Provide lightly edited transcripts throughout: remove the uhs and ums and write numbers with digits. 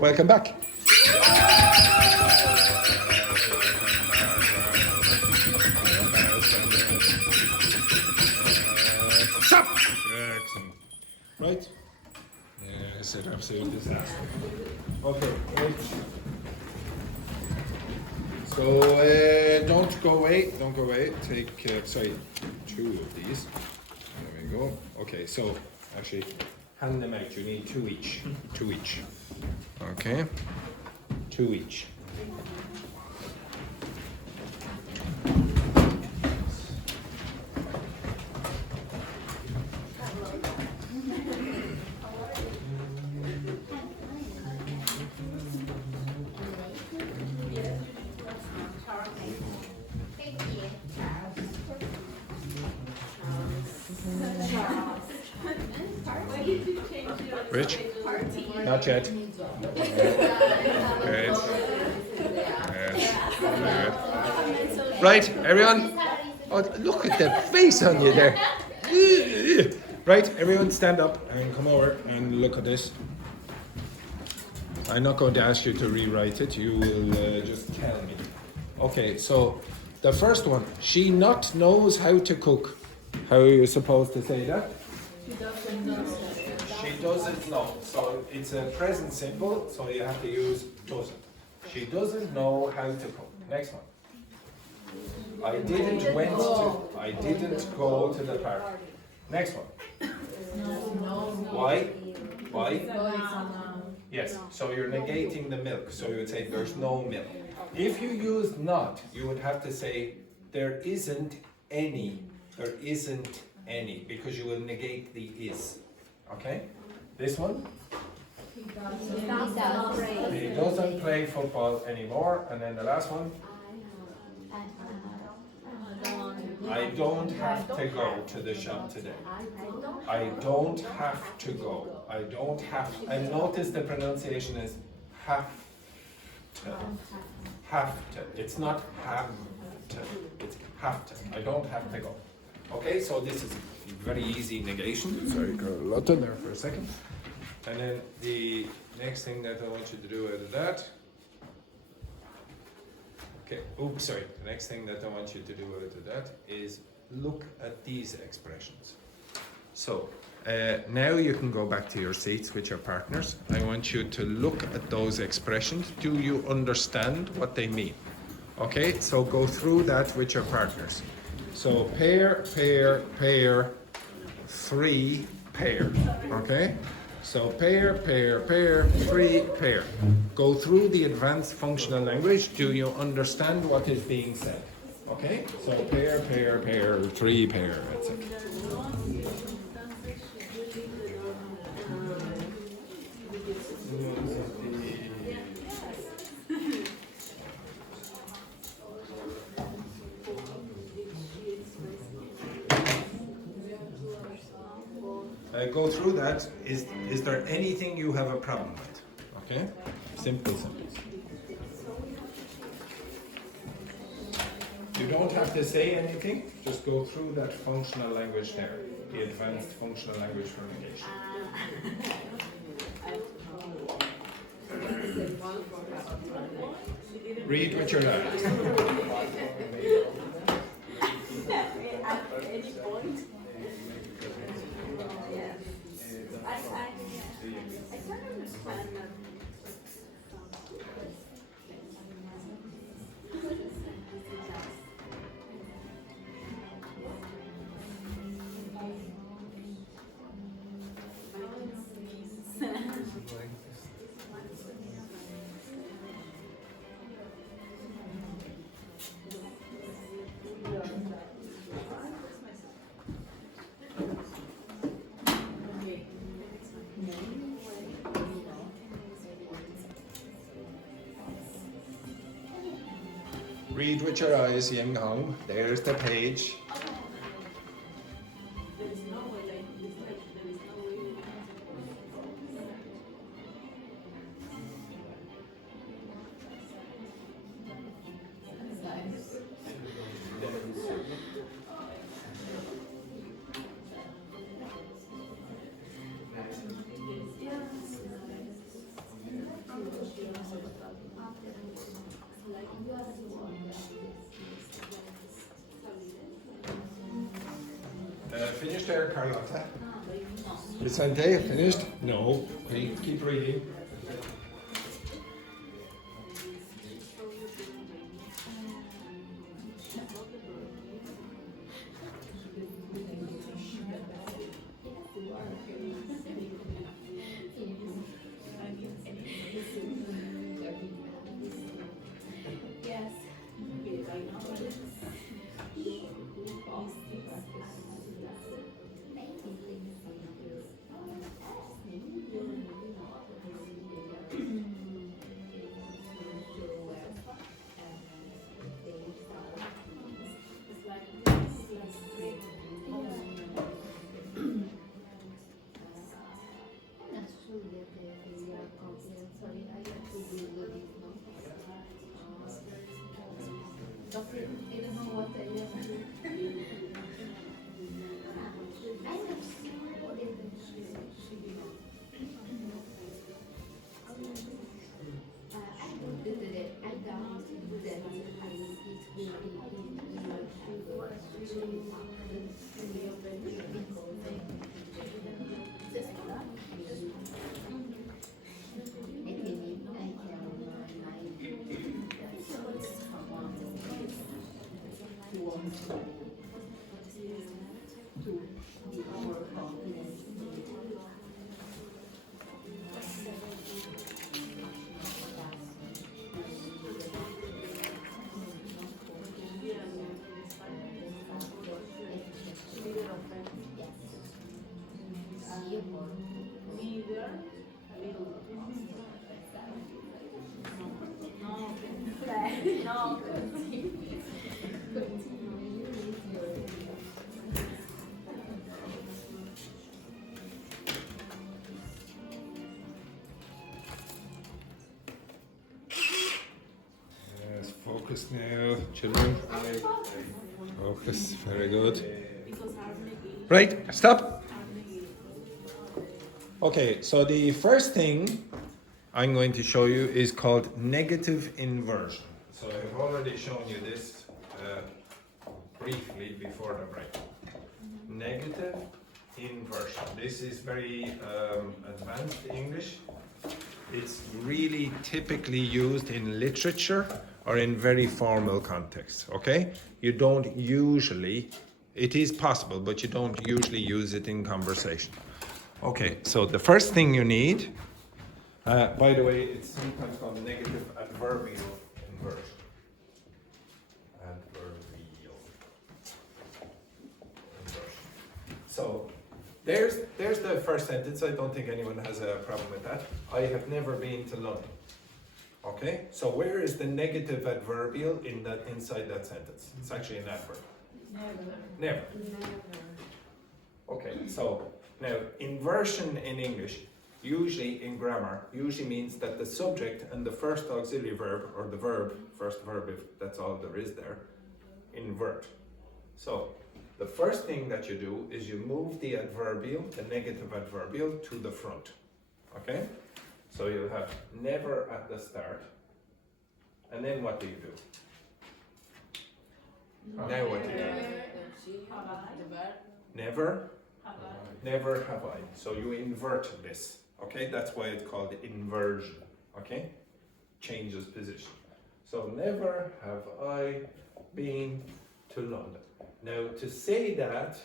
Welcome back. Stop! Excellent. Right? Yes, it's an absolute disaster. Okay, right. So don't go away. Take, two of these. There we go. Okay, so actually, hand them out. You need two each. Two each. Okay. Two each. Rich? Not yet. Good. Good. Right, everyone? Oh, look at the face on you there. Right, everyone stand up and come over and look at this. I'm not going to ask you to rewrite it, you will just tell me. Okay, so the first one, she not knows how to cook. How are you supposed to say that? She doesn't know. So it's a present simple, so you have to use doesn't. She doesn't know how to cook. Next one. I didn't go to the park. Next one. Why? Yes, so you're negating the milk. So you would say there's no milk. If you use not, you would have to say there isn't any. There isn't any, because you will negate the is. Okay? This one? He doesn't play football anymore. And then the last one? I don't have to go to the shop today. I don't have to go. I don't have. And notice the pronunciation is have to. Have to. It's not have to. It's have to. I don't have to go. Okay, so this is very easy negation. Sorry, got a lot in there for a second. And then the next thing that I want you to do out of that. Okay, oops, sorry. The next thing that I want you to do out of that is look at these expressions. So now you can go back to your seats with your partners. I want you to look at those expressions. Do you understand what they mean? Okay, so go through that with your partners. So pair, pair, pair, three, pair. Okay? So pair, pair, pair, three, pair. Go through the advanced functional language. Do you understand what is being said? Okay? So pair, pair, pair, three, pair, etc. Go through that. Is there anything you have a problem with? Okay? Simple sentence. You don't have to say anything, just go through that functional language there, the advanced functional language for negation. Read what you're not. At any point. I can't understand that. Read with your eyes, Ying Hong. There's the page. there, Carlotta? Vicente, finished? No. Keep reading. Yes. I don't know what I No. Yes, focus now, children. Focus, very good. Right, stop. Okay, so the first thing I'm going to show you is called negative inversion. So I've already shown you this briefly before the break. Negative inversion. This is very advanced English. It's really typically used in literature or in very formal contexts, okay? You don't usually, it is possible, but you don't usually use it in conversation. Okay, so the first thing you need, by the way, it's sometimes called negative adverbial inversion. Adverbial inversion. So there's the first sentence. I don't think anyone has a problem with that. I have never been to London. Okay, so where is the negative adverbial inside that sentence? It's actually an adverb. Never. Okay, so now inversion in English, usually in grammar, usually means that the subject and the first auxiliary verb, or the verb, first verb if that's all there is there, invert. So the first thing that you do is you move the adverbial, the negative adverbial, to the front. Okay? So you'll have never at the start. And then what do you do? Now what do you do? Never? Never have I. So you invert this. Okay? That's why it's called inversion. Okay? Changes position. So never have I been to London. Now to say that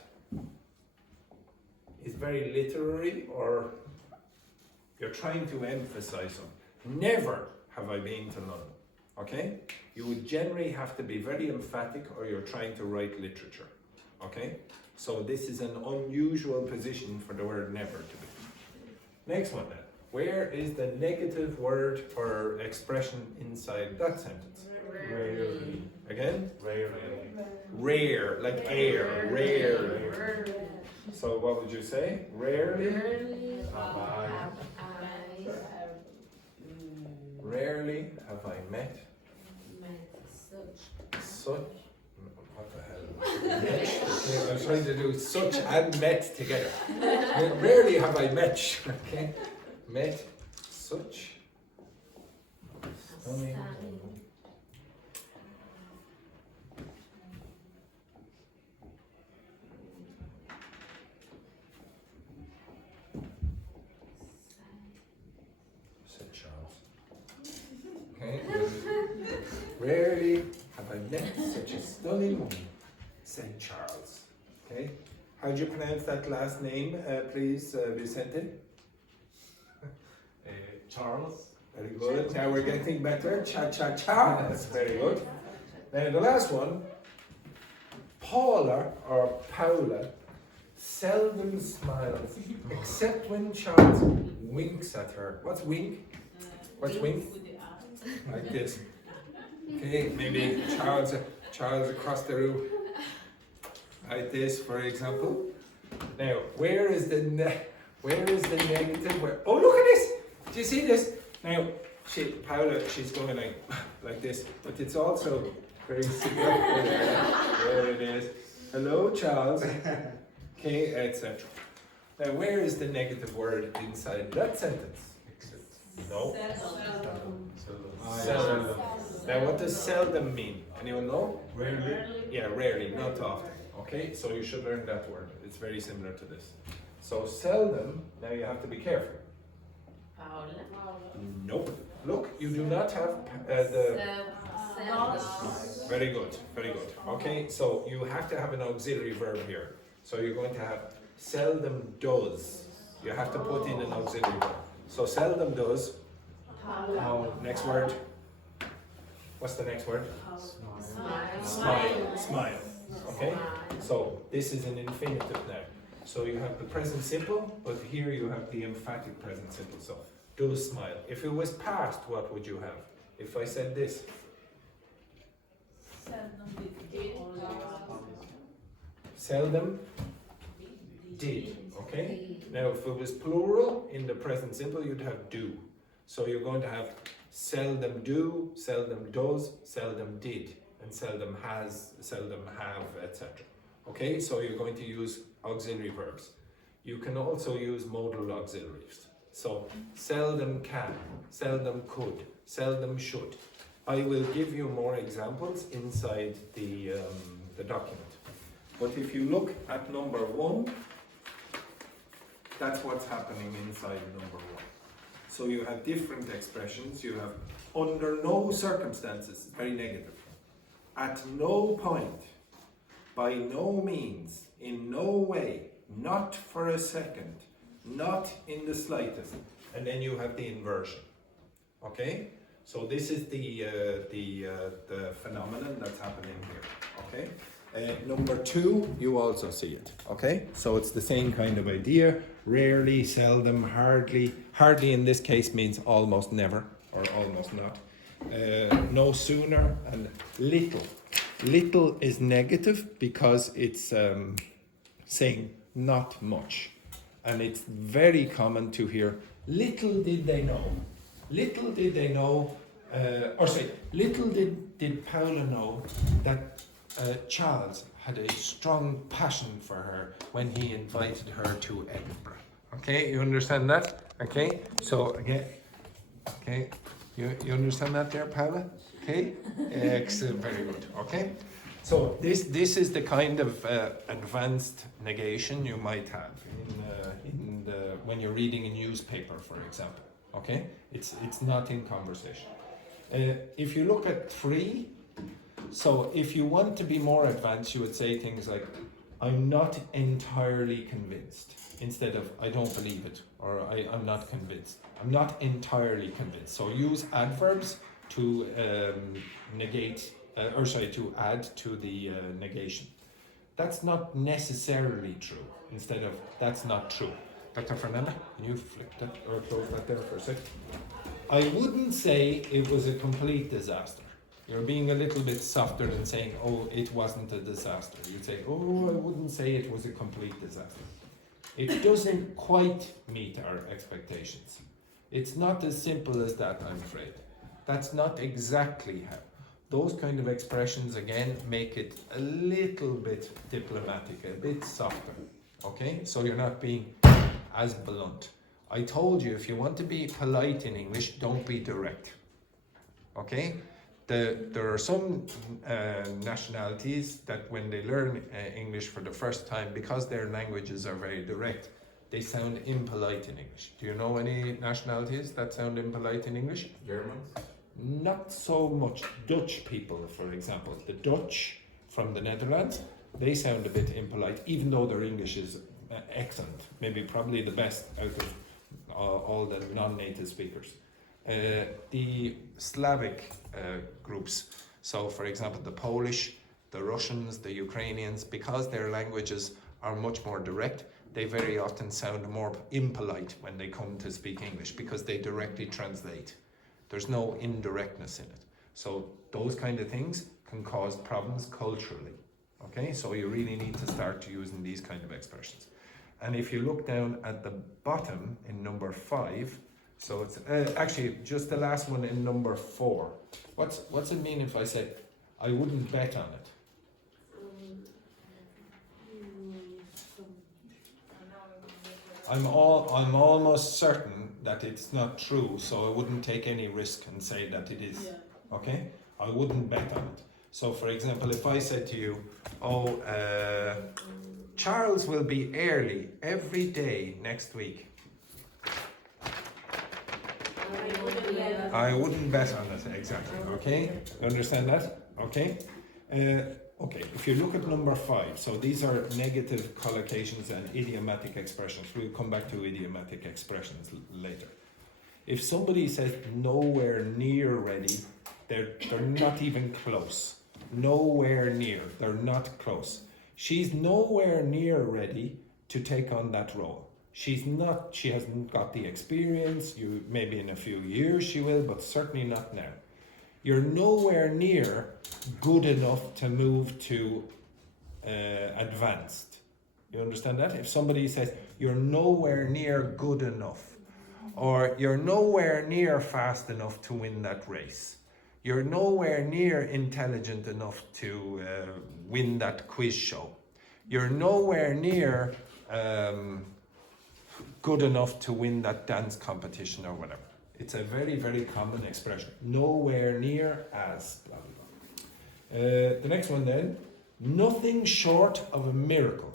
is very literary, or you're trying to emphasize something. Never have I been to London. Okay? You would generally have to be very emphatic, or you're trying to write literature. Okay? So this is an unusual position for the word never to be. Next one then. Where is the negative word or expression inside that sentence? Rarely. Again? Rarely. Rare, like air, rare. So what would you say? Rarely? Rarely have I met such. What the hell? Yeah, I'm trying to do such and met together. Rarely have I met. Okay? Met such. Stunning. Okay. Rarely have I met such a stunning woman, said Charles. Okay. How do you pronounce that last name, please, Vicente? Charles. Very good. Now we're getting better. Cha. That's very good. Now the last one. Paula or Paula seldom smiles except when Charles winks at her. What's wink? What's wink? Like this. Okay, maybe Charles across the room. Like this, for example. Now, where is the negative? Oh, look at this! Do you see this? Now, Paula, she's going like this, but it's also very similar. There it is. Hello, Charles. Okay, etc. Now, where is the negative word inside that sentence? No. Seldom. Now, what does seldom mean? Anyone know? Rarely. Yeah, rarely, not often. Okay, so you should learn that word. It's very similar to this. So seldom. Now you have to be careful. Nope. Look, you do not have the. Very good, very good. Okay, so you have to have an auxiliary verb here. So you're going to have seldom does. You have to put in an auxiliary verb. So seldom does. Next word. What's the next word? Smile. Okay, so this is an infinitive now. So you have the present simple, but here you have the emphatic present simple. So does smile. If it was past, what would you have? If I said this. Seldom did. Okay. Now if it was plural in the present simple, you'd have do. So you're going to have seldom do, seldom does, seldom did, and seldom has, seldom have, etc. Okay, so you're going to use auxiliary verbs. You can also use modal auxiliaries. So seldom can, seldom could, seldom should. I will give you more examples inside the document. But if you look at number 1, that's what's happening inside number 1. So you have different expressions. You have under no circumstances, very negative. At no point, by no means, in no way, not for a second, not in the slightest. And then you have the inversion. Okay? So this is the phenomenon that's happening here. Okay? Number 2, you also see it. Okay? So it's the same kind of idea. Rarely, seldom, hardly. Hardly in this case means almost never or almost not. No sooner, and little. Little is negative because it's saying not much. And it's very common to hear, little did they know. Little did they know, little did Paula know that Charles had a strong passion for her when he invited her to Edinburgh. Okay, you understand that? Okay, so again, okay, you understand that there, Paula? Okay, excellent, very good. Okay, so this is the kind of advanced negation you might have when you're reading a newspaper, for example. Okay, it's not in conversation. If you look at 3, so if you want to be more advanced, you would say things like, I'm not entirely convinced, instead of I don't believe it, or I'm not convinced. I'm not entirely convinced. So use adverbs to to add to the negation. That's not necessarily true, instead of that's not true. Dr. Fernanda, can you flip that or close that there for a sec? I wouldn't say it was a complete disaster. You're being a little bit softer than saying, oh, it wasn't a disaster. You'd say, oh, I wouldn't say it was a complete disaster. It doesn't quite meet our expectations. It's not as simple as that, I'm afraid. That's not exactly how. Those kind of expressions, again, make it a little bit diplomatic, a bit softer. Okay? So you're not being as blunt. I told you, if you want to be polite in English, don't be direct. Okay? There are some nationalities that when they learn English for the first time, because their languages are very direct, they sound impolite in English. Do you know any nationalities that sound impolite in English? Germans. Not so much Dutch people, for example. The Dutch from the Netherlands, they sound a bit impolite, even though their English is excellent, maybe probably the best out of all the non-native speakers. The Slavic groups, so for example the Polish, the Russians, the Ukrainians, because their languages are much more direct, they very often sound more impolite when they come to speak English because they directly translate. There's no indirectness in it. So those kind of things can cause problems culturally. Okay, so you really need to start using these kind of expressions. And if you look down at the bottom in number 5, so it's actually just the last one in number 4. What's it mean if I say, I wouldn't bet on it? I'm almost certain that it's not true, so I wouldn't take any risk and say that it is. Yeah. Okay? I wouldn't bet on it. So for example, if I said to you, Charles will be early every day next week. I wouldn't bet on it, exactly. Okay? You understand that? Okay? Okay, if you look at number 5, so these are negative collocations and idiomatic expressions. We'll come back to idiomatic expressions later. If somebody says nowhere near ready, they're not even close. Nowhere near, they're not close. She's nowhere near ready to take on that role. She hasn't got the experience. Maybe in a few years she will, but certainly not now. You're nowhere near good enough to move to advanced. You understand that? If somebody says you're nowhere near good enough, or you're nowhere near fast enough to win that race, you're nowhere near intelligent enough to win that quiz show, you're nowhere near good enough to win that dance competition or whatever. It's a very, very common expression. Nowhere near as blah, blah, blah. The next one then, nothing short of a miracle.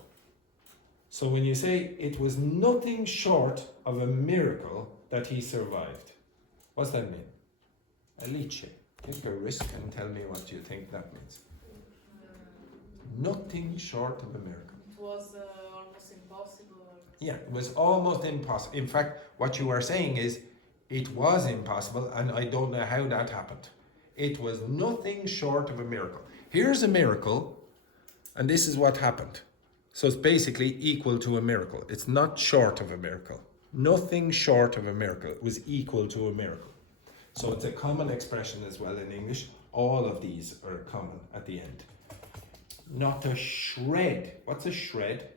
So when you say it was nothing short of a miracle that he survived, what's that mean? Alice, take a risk and tell me what you think that means. Nothing short of a miracle. It was almost impossible. Yeah, it was almost impossible. In fact, what you are saying is, it was impossible, and I don't know how that happened. It was nothing short of a miracle. Here's a miracle, and this is what happened. So it's basically equal to a miracle. It's not short of a miracle. Nothing short of a miracle. It was equal to a miracle. So it's a common expression as well in English. All of these are common at the end. Not a shred. What's a shred?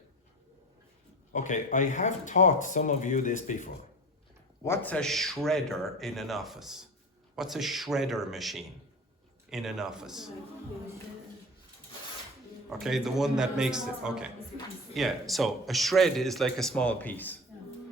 Okay, I have taught some of you this before. What's a shredder in an office? What's a shredder machine in an office? Okay, the one that makes it, okay. Yeah, so a shred is like a small piece.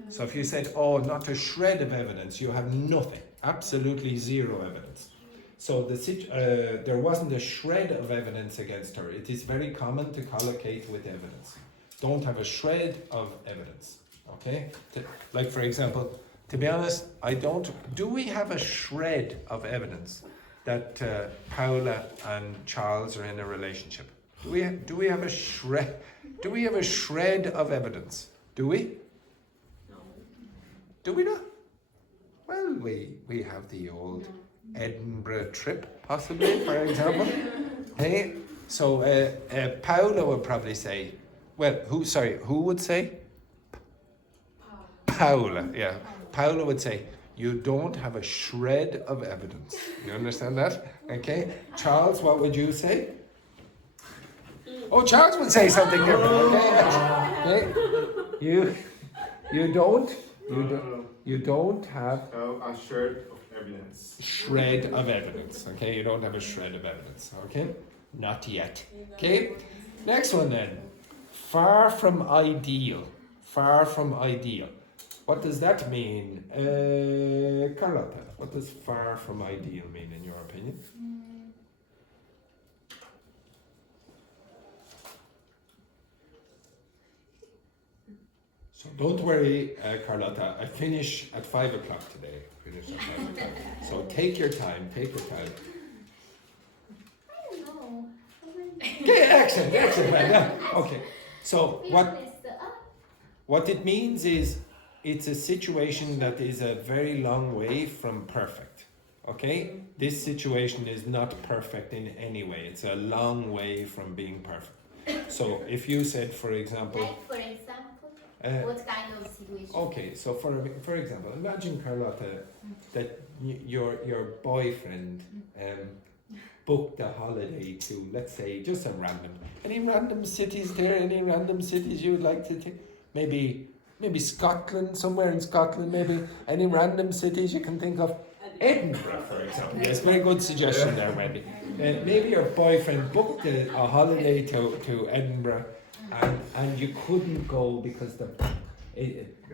So if you said, oh, not a shred of evidence, you have nothing, absolutely zero evidence. So there wasn't a shred of evidence against her. It is very common to collocate with evidence. Don't have a shred of evidence, okay? Like for example, to be honest, do we have a shred of evidence that Paula and Charles are in a relationship? Do we have a shred? Do we have a shred of evidence? Do we? No. Do we not? Well, we have the old Edinburgh trip, possibly, for example. Hey, so Paula would probably say, well, who would say? Paula, yeah. Paula would say, you don't have a shred of evidence. You understand that? Okay. Charles, what would you say? Oh, Charles would say something different. Okay. You don't have a shred of evidence. Shred of evidence. Okay, you don't have a shred of evidence. Okay, not yet. Okay, next one then. Far from ideal. Far from ideal. What does that mean? Carlotta, what does far from ideal mean in your opinion? So don't worry, Carlotta. I finish at 5 o'clock today. Finish at 5 o'clock. So take your time. Take your time. I don't know. Okay, excellent, excellent. Yeah. Okay. So Be what? honest. What it means is it's a situation that is a very long way from perfect. Okay? This situation is not perfect in any way. It's a long way from being perfect. So if you said, for example... Like, for example, what kind of situation? Okay, so for example, imagine, Carlotta, that your boyfriend booked a holiday to, let's say, just a random... Any random cities there? Any random cities you would like to take? Maybe Scotland, somewhere in Scotland, maybe any random cities you can think of. Edinburgh, for example. Yes, very good suggestion there, Wendy. Maybe your boyfriend booked a holiday to Edinburgh and you couldn't go because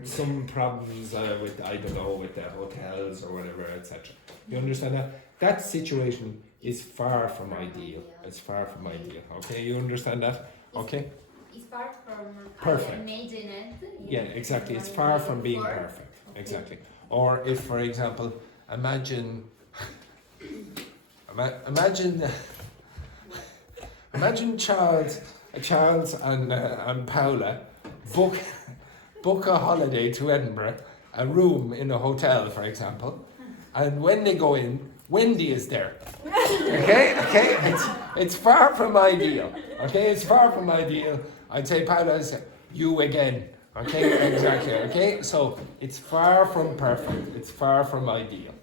some problems with, I don't know, with the hotels or whatever, etc. You understand that? That situation is far from ideal. It's far from ideal. Okay, you understand that? Okay? It's far from Perfect. imagined. Yeah, exactly. It's far from being perfect. Okay. Exactly. Or if, for example, imagine Charles and Paula book a holiday to Edinburgh, a room in a hotel, for example, and when they go in, Wendy is there. Okay, it's far from ideal. Okay, it's far from ideal. I'd say Paula's you again. Okay, exactly. Okay, so it's far from perfect. It's far from ideal.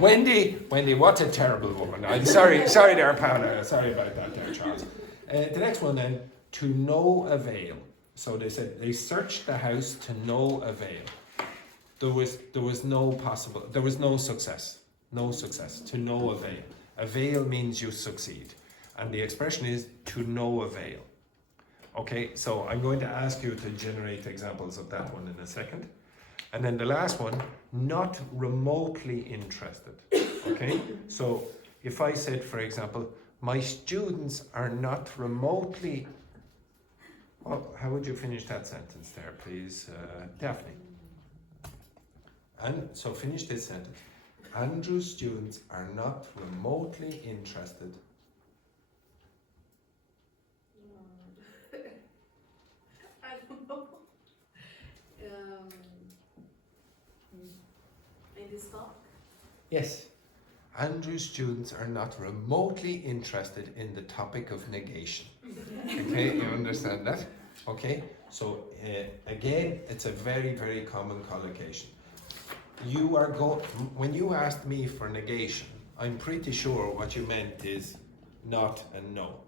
Wendy, what a terrible woman. I'm sorry there, Paula. Sorry about that there, Charles. The next one then, to no avail. So they said they searched the house to no avail. There was no success. No success. To no avail. Avail means you succeed. And the expression is to no avail. Okay, so I'm going to ask you to generate examples of that one in a second. And then the last one, not remotely interested. Okay, so if I said, for example, my students are not remotely... Well, how would you finish that sentence there, please, Daphne? And so finish this sentence. Andrew's students are not remotely interested. I don't know. In this talk? Yes. Andrew's students are not remotely interested in the topic of negation. Okay, you understand that? Okay, so again, it's a very, very common collocation. You are when you asked me for negation, I'm pretty sure what you meant is not and no.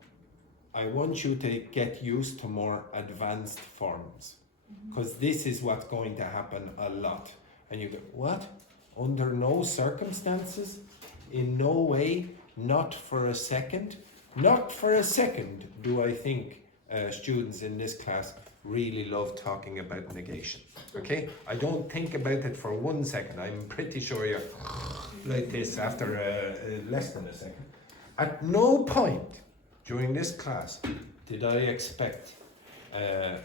I want you to get used to more advanced forms, because this is what's going to happen a lot. And you go, what? Under no circumstances? In no way? Not for a second? Not for a second do I think students in this class really love talking about negation. Okay? I don't think about it for 1 second. I'm pretty sure you're like this after less than a second. At no point during this class did I expect a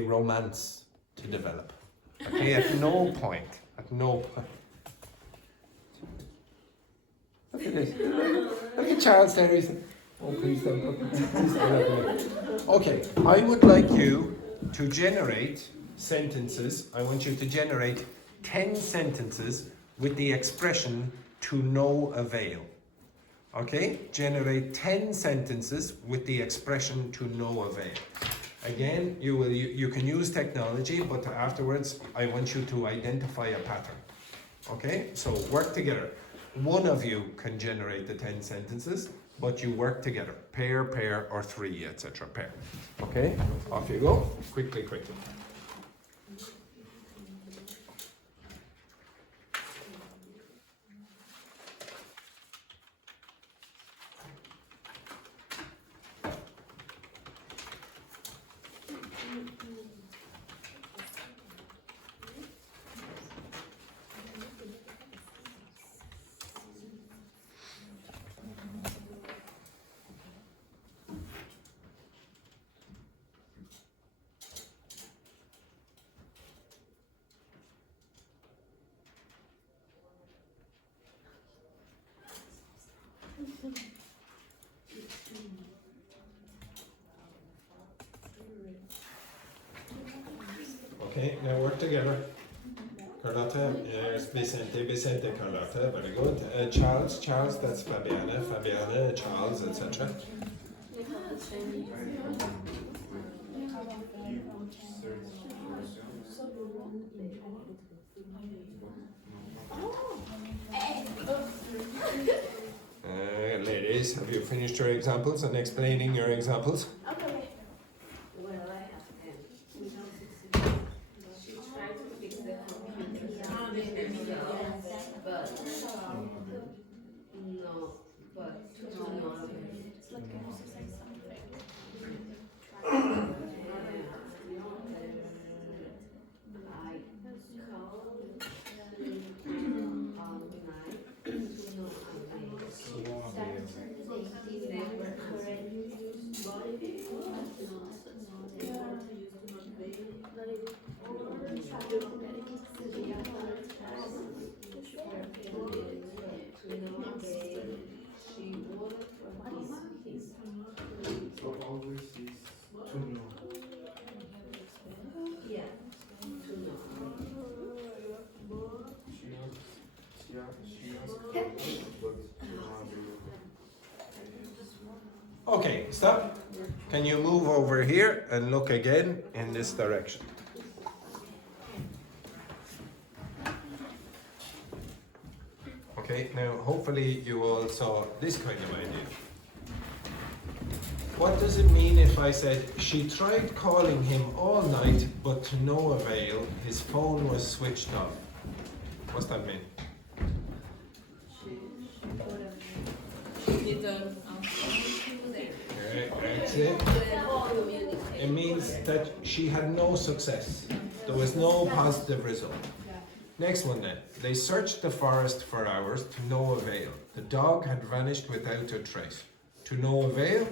romance to develop. Okay? At no point. At no point. Look at this. Look at Charles there. He's, oh, please don't look at me. Okay, I would like you to generate sentences. I want you to generate 10 sentences with the expression to no avail. Okay? Generate 10 sentences with the expression to no avail. Again, you can use technology, but afterwards I want you to identify a pattern. Okay? So work together. One of you can generate the 10 sentences, but you work together. Pair, or three, etc. Pair. Okay? Off you go. Quickly. Okay, now work together. Carlotta, yes, Vicente, Carlotta, very good. Charles, that's Fabiana, Charles, etc. Ladies, have you finished your examples and explaining your examples? Okay. Well, I have 10. We don't succeed. She tried to fix the computer, but no, but no. So always is to know. Yeah, to know. She asked, but Okay, stop. Can you move over here and look again in this direction? Okay, now hopefully you all saw this kind of idea. What does it mean if I said, she tried calling him all night, but to no avail, his phone was switched off? What's that mean? That's it. It means that she had no success. There was no positive result. Next one then. They searched the forest for hours to no avail. The dog had vanished without a trace. To no avail?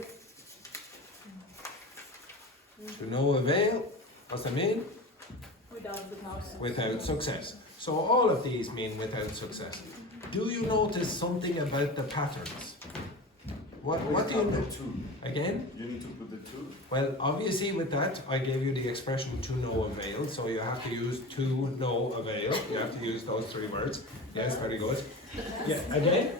To no avail? What's that mean? Without success. So all of these mean without success. Do you notice something about the patterns? What do you the know? two? Again? You need to put the two. Well, obviously with that, I gave you the expression to no avail, so you have to use to no avail. You have to use those three words. Yes, very good. Yeah, again?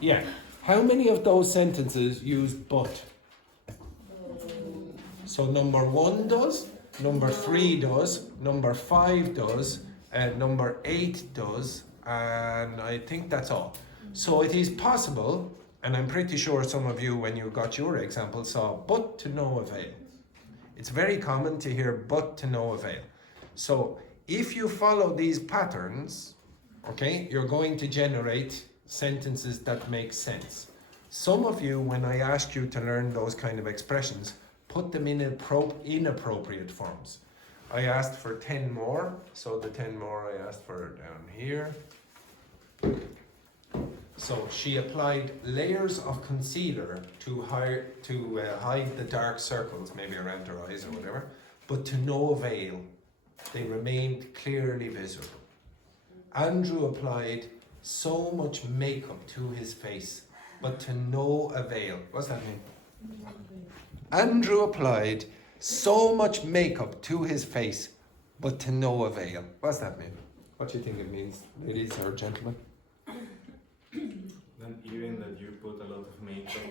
Yeah. How many of those sentences use but? So number 1 does, number 3 does, number 5 does, and number 8 does, and I think that's all. So it is possible, and I'm pretty sure some of you, when you got your example, saw but to no avail. It's very common to hear but to no avail. So if you follow these patterns, okay, you're going to generate sentences that make sense. Some of you, when I asked you to learn those kind of expressions, put them in inappropriate forms. I asked for 10 more, so the 10 more I asked for down here. So she applied layers of concealer to hide the dark circles, maybe around her eyes or whatever, but to no avail. They remained clearly visible. Andrew applied so much makeup to his face, but to no avail. What's that mean? Andrew applied so much makeup to his face, but to no avail. What's that mean? What do you think it means, ladies or gentlemen? Then even that you put a lot of makeup,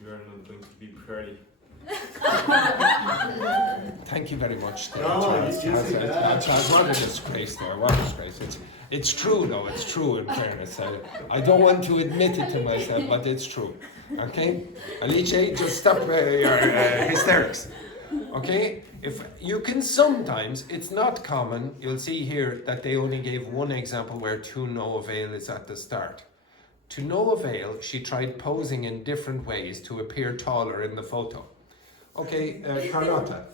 you are not going to be pretty. Thank you very much. No, Charles. you say that. Charles, what a disgrace there. What a disgrace. It's true though. It's true in fairness. I don't want to admit it to myself, but it's true. Okay? Alice, just stop your hysterics. Okay? If you can sometimes, it's not common, you'll see here that they only gave one example where to no avail is at the start. To no avail, she tried posing in different ways to appear taller in the photo. Okay, Carlotta,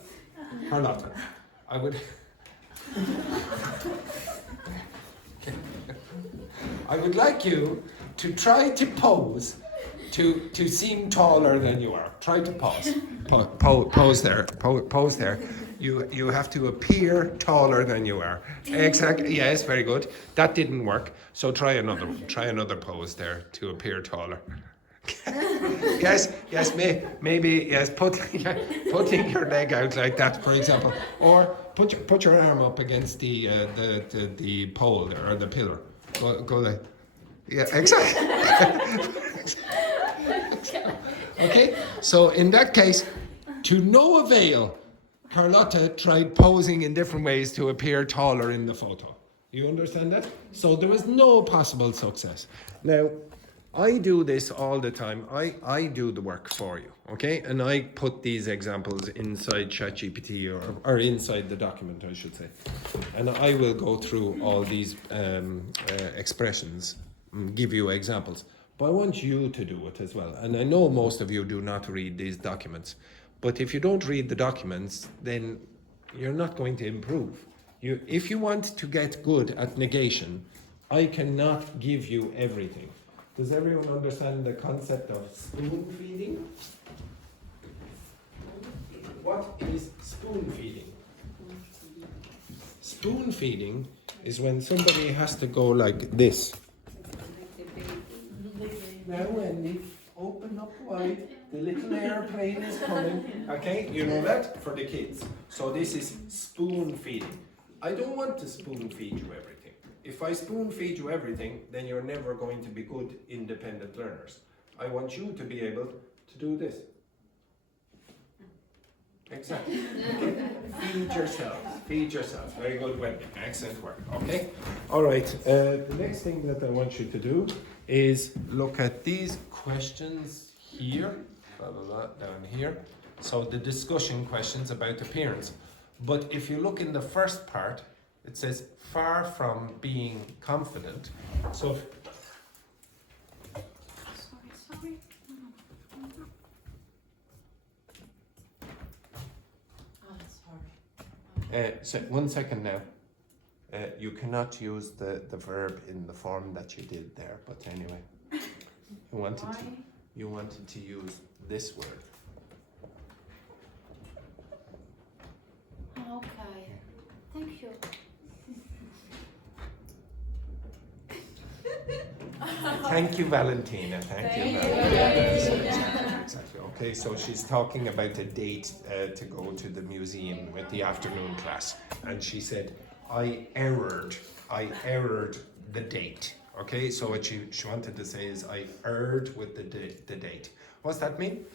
I would I would like you to try to pose to seem taller than you are. Try to pose. Pose there. Pose there. You have to appear taller than you are. Exactly. Yes, very good. That didn't work. So try another one. Try another pose there to appear taller. yes, maybe yes. Putting your leg out like that, for example, or Put your arm up against the pole there, or the pillar. Go there. Yeah, exactly. Okay, so in that case, to no avail, Carlotta tried posing in different ways to appear taller in the photo. You understand that? So there was no possible success. Now, I do this all the time. I do the work for you, okay? And I put these examples inside ChatGPT or inside the document, I should say. And I will go through all these expressions and give you examples. But I want you to do it as well. And I know most of you do not read these documents. But if you don't read the documents, then you're not going to improve. If you want to get good at negation, I cannot give you everything. Does everyone understand the concept of spoon feeding? What is spoon feeding? Spoon feeding is when somebody has to go like this. Now, Wendy, open up wide. The little airplane is coming. Okay, you know that? For the kids. So this is spoon feeding. I don't want to spoon feed you everything. If I spoon feed you everything, then you're never going to be good independent learners. I want you to be able to do this. Exactly. Okay. Feed yourselves. Feed yourselves. Very good, Wendy. Excellent work. Okay. All right. The next thing that I want you to do is look at these questions here, blah, blah, blah, down here. So the discussion questions about appearance. But if you look in the first part, it says far from being confident. So Sorry. Oh, it's hard. so 1 second now. You cannot use the verb in the form that you did there, but anyway. You wanted to use this word. Okay. Thank you. Thank you, Valentina. Thank you, Valentina. Exactly. Okay, so she's talking about a date to go to the museum with the afternoon class. And she said, I erred the date. Okay, so what she wanted to say is, I erred with the date. What's that mean?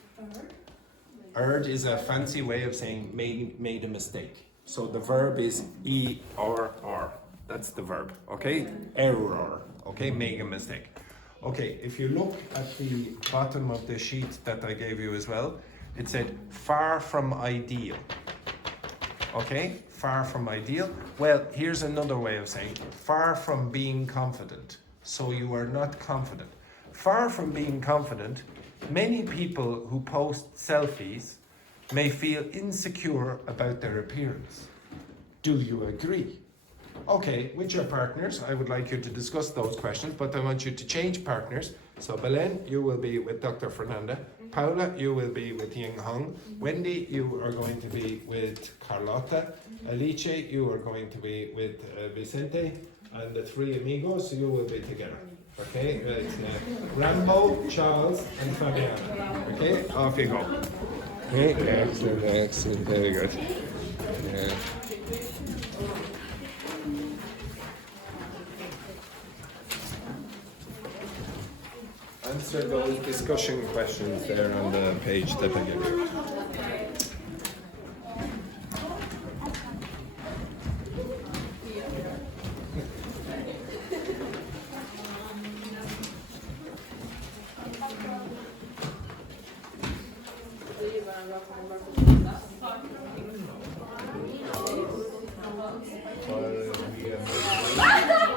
Erred is a fancy way of saying made a mistake. So the verb is E-R-R. That's the verb, okay? Error, okay? Make a mistake. Okay, if you look at the bottom of the sheet that I gave you as well, it said far from ideal. Okay, far from ideal. Well, here's another way of saying far from being confident. So you are not confident. Far from being confident, many people who post selfies may feel insecure about their appearance. Do you agree? Okay, with your partners, I would like you to discuss those questions, but I want you to change partners. So Belen, you will be with Dr. Fernanda. Paula, you will be with Ying Hong. Wendy, you are going to be with Carlotta. Alice, you are going to be with Vicente. And the three amigos, you will be together. Okay, right. Rambo, Charles, and Fabiana. Okay, off you go. Okay, excellent, very good. Yeah. Answer those discussion questions there on the page that I gave you.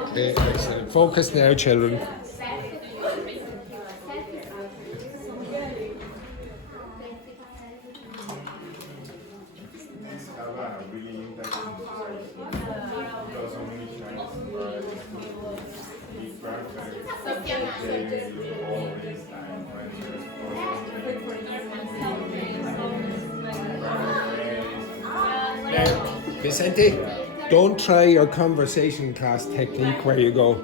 Okay, excellent. Focus now, children. Vicente, don't try your conversation class technique where you go.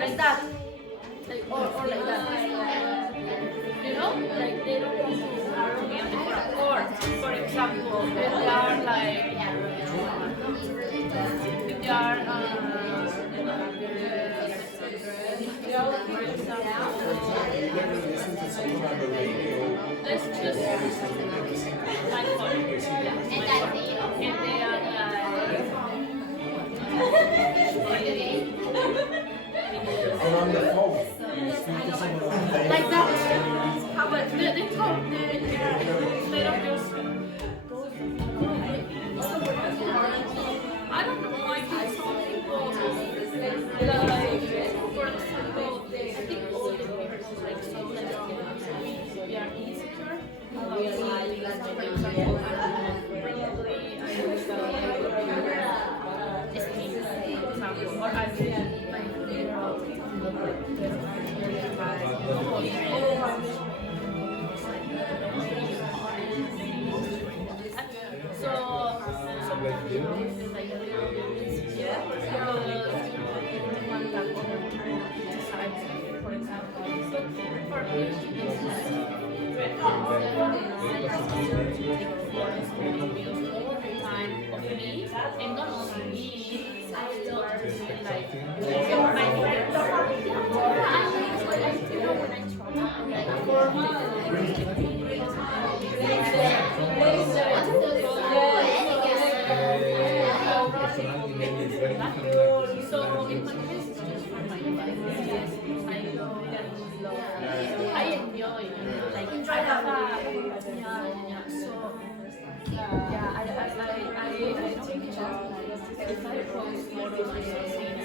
Like that. Like, or like that. You know? Like they don't want to be on the front. Or, for example, if they are like, if they are, for example, let's choose my phone. And they are Around the phone. like that. How about they talk instead of just I don't know, like some people like for example I think all the people like sometimes we are insecure about for example probably I was speak for example or I and not only me, I still are feeling like so in my case it's just for my body. I enjoy like I have so yeah, I think if I post photos or something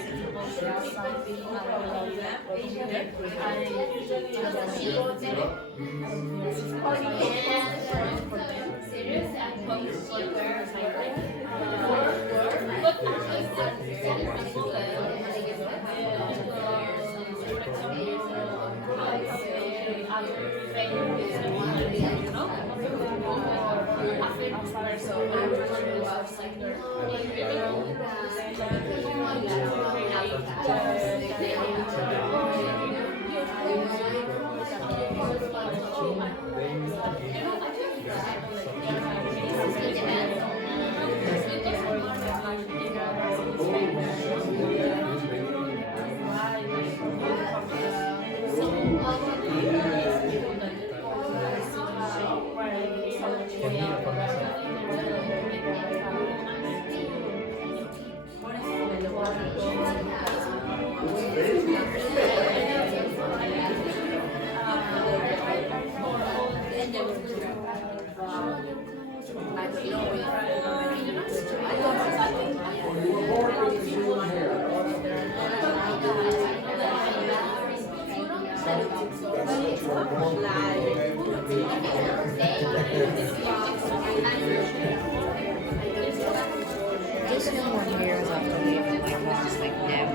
There's no more hairs on the leaf in my home, just like now.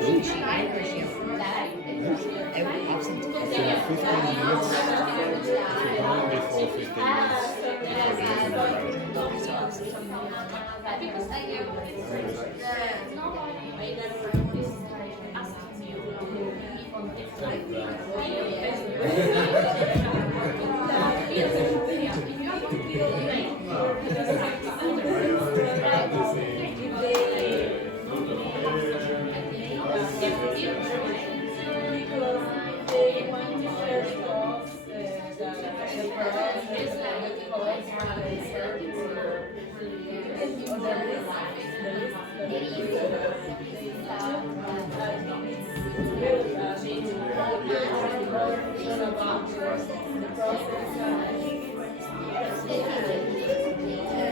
She ate or she absent. After 15 minutes, if you're going before 15 Thank you.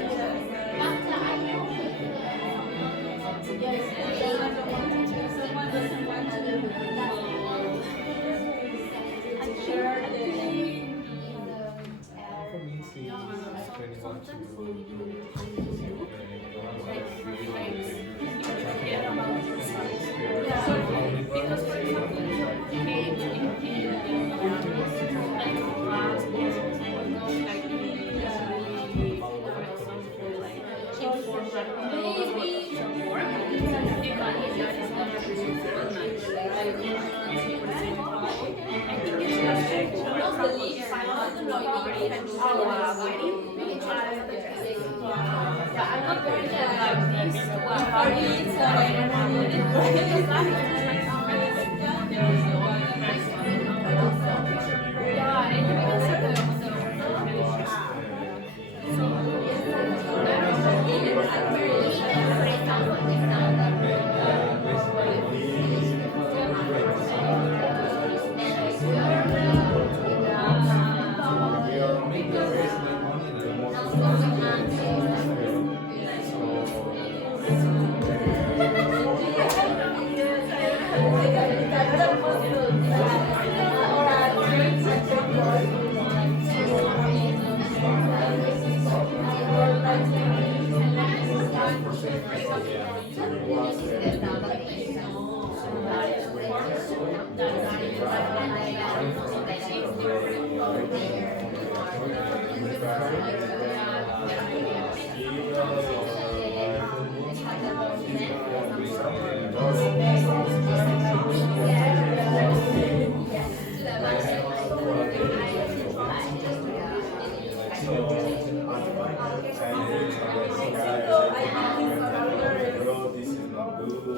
This is not good.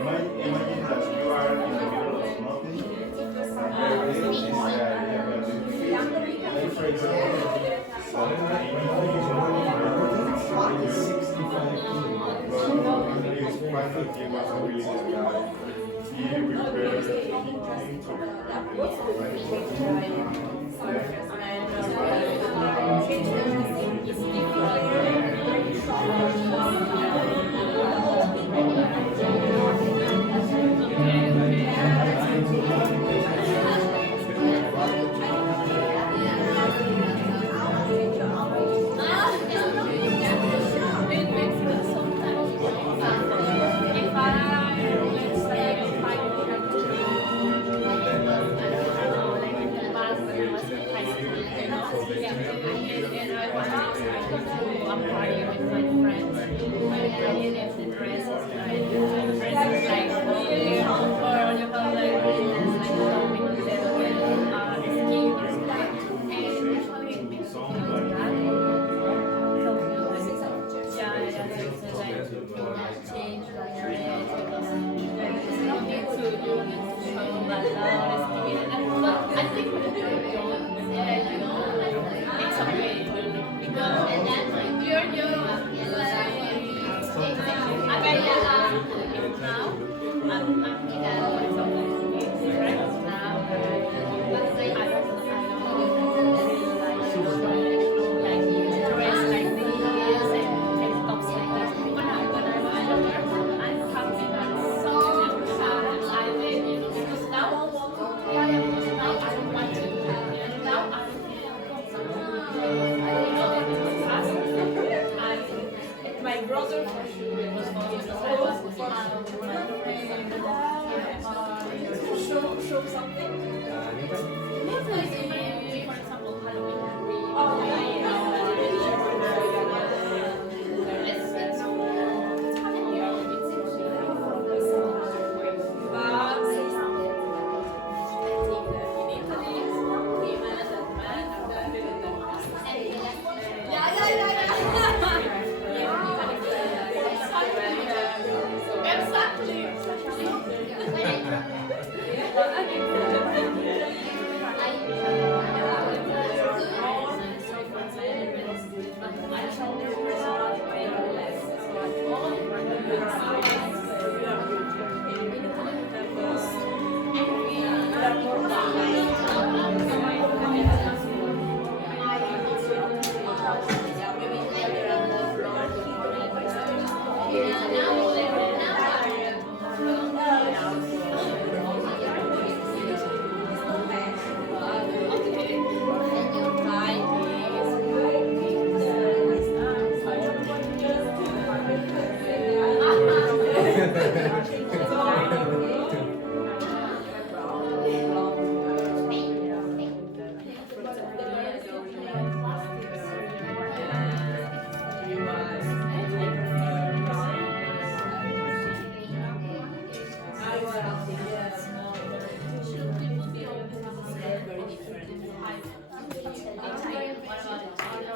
Imagine that you are in the middle of nothing. For example,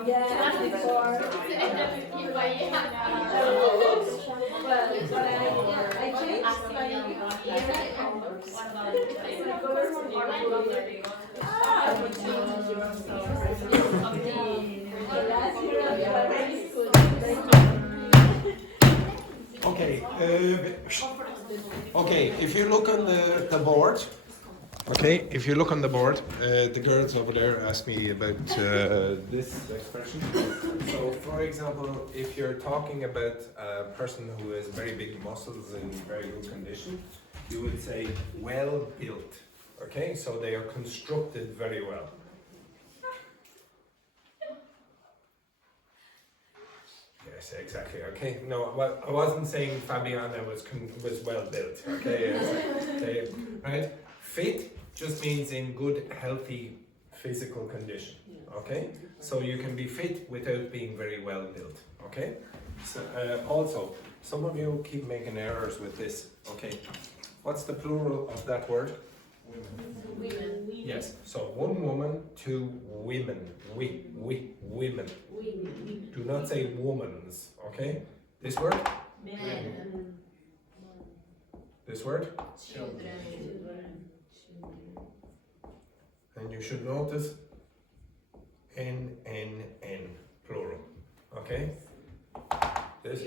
Yeah, before. But I changed my Okay, okay, if you look on the board, okay, if you look on the board, the girls over there asked me about this expression. So, for example, if you're talking about a person who has very big muscles in very good condition, you would say well built. Okay, so they are constructed very well. Yes, exactly. Okay, no, well, I wasn't saying Fabiana was well built. Okay, okay, right? Fit just means in good, healthy physical condition. Okay, so you can be fit without being very well built. Okay, so also some of you keep making errors with this. Okay, what's the plural of that word? Women. Yes. So one woman, two women. Women. Do not say womans. Okay. This word. Men. This word. Children. And you should notice N plural. Okay. This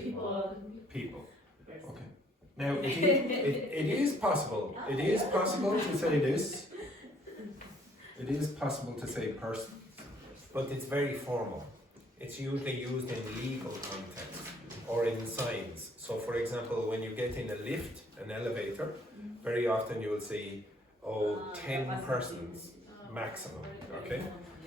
people. Okay. Now it is possible. It is possible to say this. It is possible to say person, but it's very formal. It's usually used in legal context or in science. So, for example, when you get in a lift, an elevator, very often you will see, 10 persons maximum. Okay.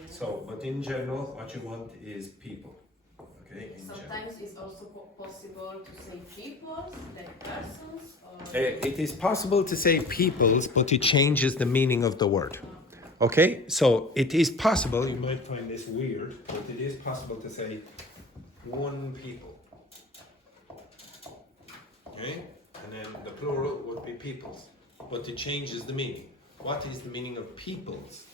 So, but in general, what you want is people. Okay. In general. Sometimes it's also possible to say peoples, like persons, or... It is possible to say peoples, but it changes the meaning of the word. Okay, so it is possible, you might find this weird, but it is possible to say one people. Okay, and then the plural would be peoples, but it changes the meaning. What is the meaning of peoples?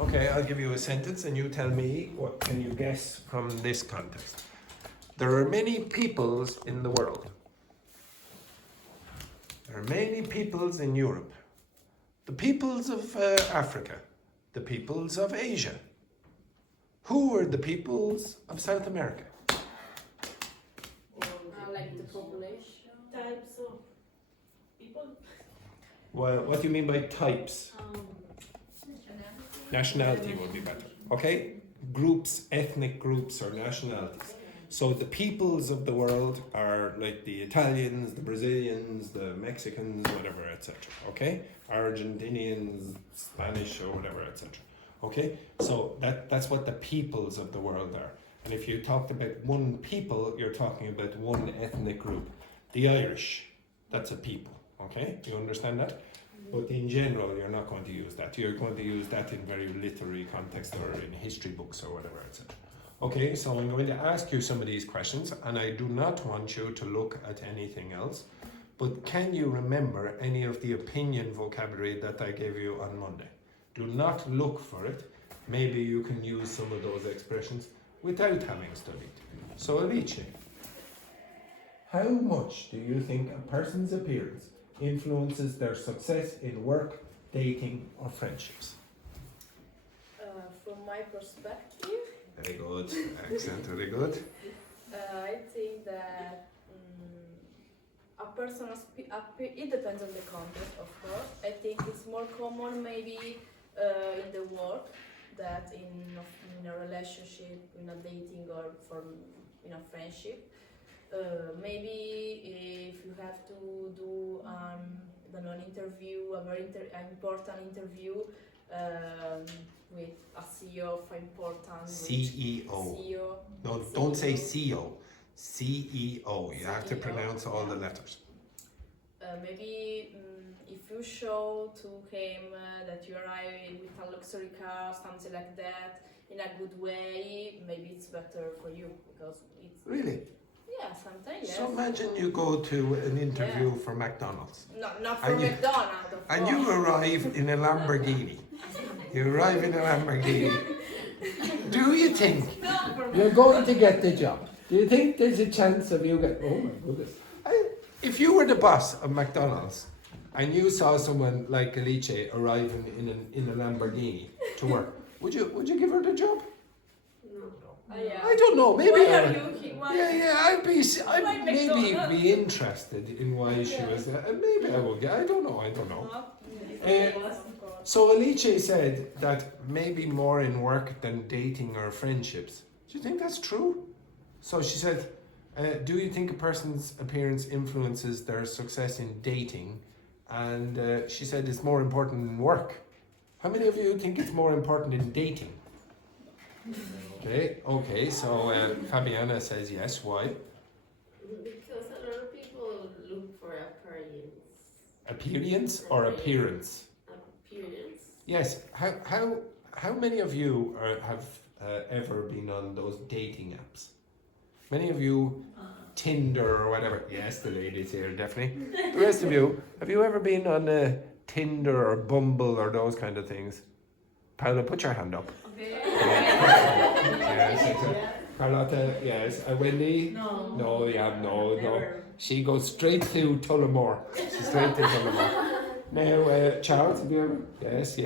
Okay, I'll give you a sentence and you tell me what can you guess from this context. There are many peoples in the world. There are many peoples in Europe. The peoples of Africa, the peoples of Asia. Who are the peoples of South America? like the population. Types of people. Well, what do you mean by types? Nationality would be better. Okay? Groups, ethnic groups or nationalities. So the peoples of the world are like the Italians, the Brazilians, the Mexicans, whatever, etc. Okay? Argentinians, Spanish or whatever, etc. Okay? So that's what the peoples of the world are. And if you talked about one people, you're talking about one ethnic group. The Irish, that's a people. Okay? Do you understand that? But in general, you're not going to use that. You're going to use that in very literary context or in history books or whatever, etc. Okay, so I'm going to ask you some of these questions, and I do not want you to look at anything else. But can you remember any of the opinion vocabulary that I gave you on Monday? Do not look for it. Maybe you can use some of those expressions without having studied. So Alice, how much do you think a person's appearance influences their success in work, dating, or friendships? From my perspective, Very good. Excellent. Very good. I think that a person's it depends on the context, of course. I think it's more common maybe in the work that in a relationship, in a dating or in a friendship. Maybe if you have to do an interview, a very important interview with a CEO of important CEO. CEO. No, don't say CEO. CEO. You have to pronounce all the letters. Maybe if you show to him that you arrive with a luxury car, something like that, in a good way, maybe it's better for you because it's... Really? Yeah, sometimes, yes. So imagine you go to an interview for McDonald's. No, not for And you- McDonald's, of And course. you arrive in a Lamborghini. You arrive in a Lamborghini Do you think you're going to get the job? Do you think there's a chance of you get? Oh my goodness! If you were the boss of McDonald's and you saw someone like Alice arriving in a Lamborghini to work, would you give her the job? Yeah. I don't know. Maybe. Why are you why? I'd Why maybe McDonald's? be interested in why she was there. And maybe I will get. I don't know. So Alice said that maybe more in work than dating or friendships. Do you think that's true? So she said, do you think a person's appearance influences their success in dating? And she said it's more important in work. How many of you think it's more important in dating? Okay, so Fabiana says yes. Why? Because a lot of people look for appearance. Appearance or appearance? Appearance. Yes. How many of you have ever been on those dating apps? Many of you, Tinder or whatever. Yes, the ladies here definitely. The rest of you, have you ever been on Tinder or Bumble or those kind of things? Paula, put your hand up. Yes. Carlotta, yes. Wendy? No, you have no. She goes straight to Tullamore. She's straight to Tullamore. Now, Charles, have you ever? Yes.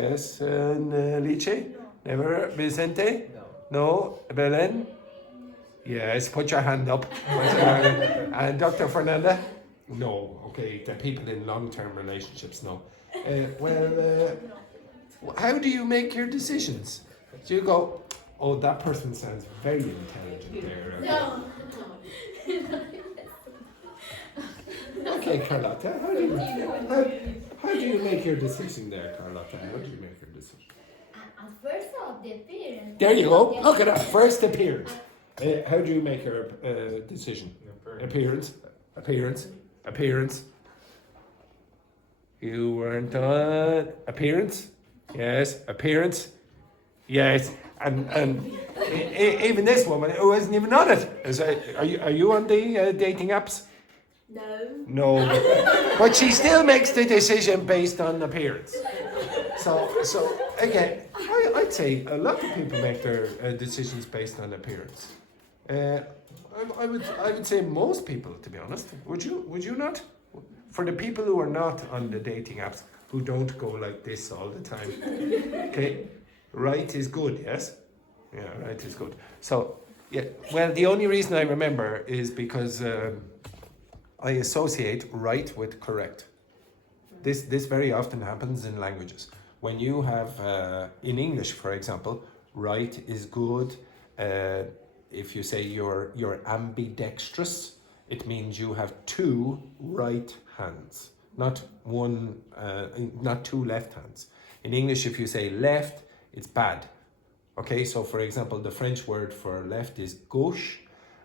And Lice? Never. Vicente? No. Belen? Yes, put your hand up. And Dr. Fernanda? No. Okay, the people in long-term relationships, no. How do you make your decisions? Do you go, oh, that person sounds very intelligent there. No. Okay, Carlotta, how do you make your decision there, Carlotta? How do you make your decision? At first of the appearance. There you go. Look at that. First appearance. How do you make your decision? Appearance. You weren't on appearance. Yes, appearance. Yes, and even this woman who isn't even on it. Are you on the dating apps? No. But she still makes the decision based on appearance. So again, I'd say a lot of people make their decisions based on appearance. I would say most people, to be honest. Would you not? For the people who are not on the dating apps, who don't go like this all the time. Okay, right is good, yes? Yeah, right is good. So, yeah, well, the only reason I remember is because I associate right with correct. This very often happens in languages. When you have, in English, for example, right is good. If you say you're ambidextrous, it means you have two right hands, not one, not two left hands. In English, if you say left, it's bad. Okay, so for example, the French word for left is gauche,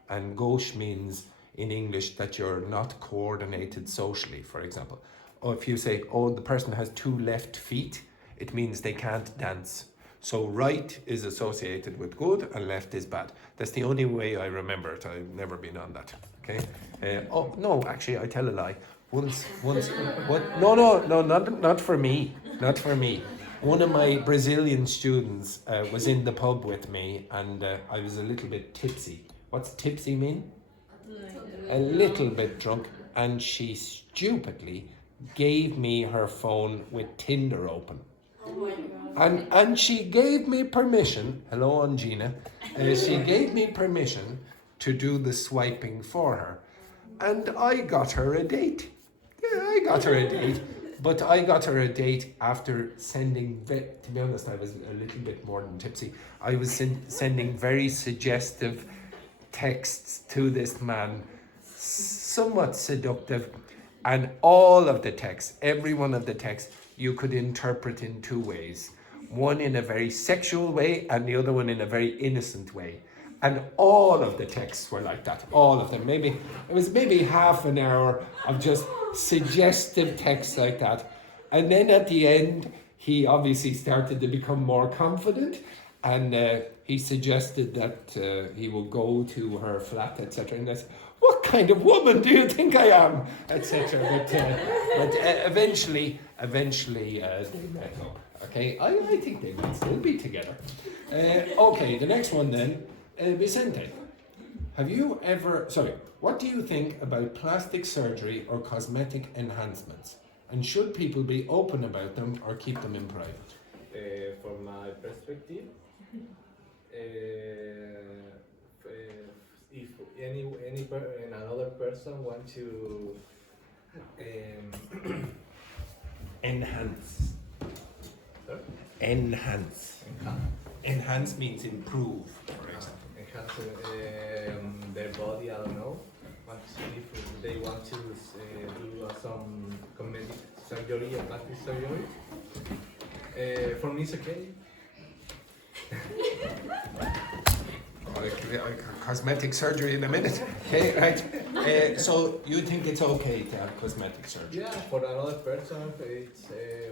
and gauche means in English that you're not coordinated socially, for example. Or if you say, oh, the person has two left feet, it means they can't dance. So right is associated with good and left is bad. That's the only way I remember it. I've never been on that. Okay. Oh no, actually, I tell a lie. Once. What? No, not for me. Not for me. One of my Brazilian students was in the pub with me, and I was a little bit tipsy. What's tipsy mean? A little bit drunk, and she stupidly gave me her phone with Tinder open. Oh my God. And she gave me permission. Hello, Angina. She gave me permission to do the swiping for her, and I got her a date. Yeah, I got her a date. But I got her a date after sending, to be honest, I was a little bit more than tipsy. I was sending very suggestive texts to this man, somewhat seductive. And all of the texts, every one of the texts, you could interpret in two ways. One in a very sexual way and the other one in a very innocent way. And all of the texts were like that, all of them. It was maybe half an hour of just suggestive texts like that. And then at the end, he obviously started to become more confident, and he suggested that he will go to her flat, etc. And I said, what kind of woman do you think I am, etc. But eventually they met up. Okay, I think they might still be together. Okay, the next one then, Vicente. Have you ever? Sorry, what do you think about plastic surgery or cosmetic enhancements? And should people be open about them or keep them in private? From my perspective, if another person want to Enhance. Sorry? Enhance. Enhance means improve, for example. enhance their body, I don't know. If they want to do some cosmetic surgery or plastic surgery, for me it's okay. Cosmetic surgery in a minute. Okay, right. So you think it's okay to have cosmetic surgery? Yeah, for another person, it's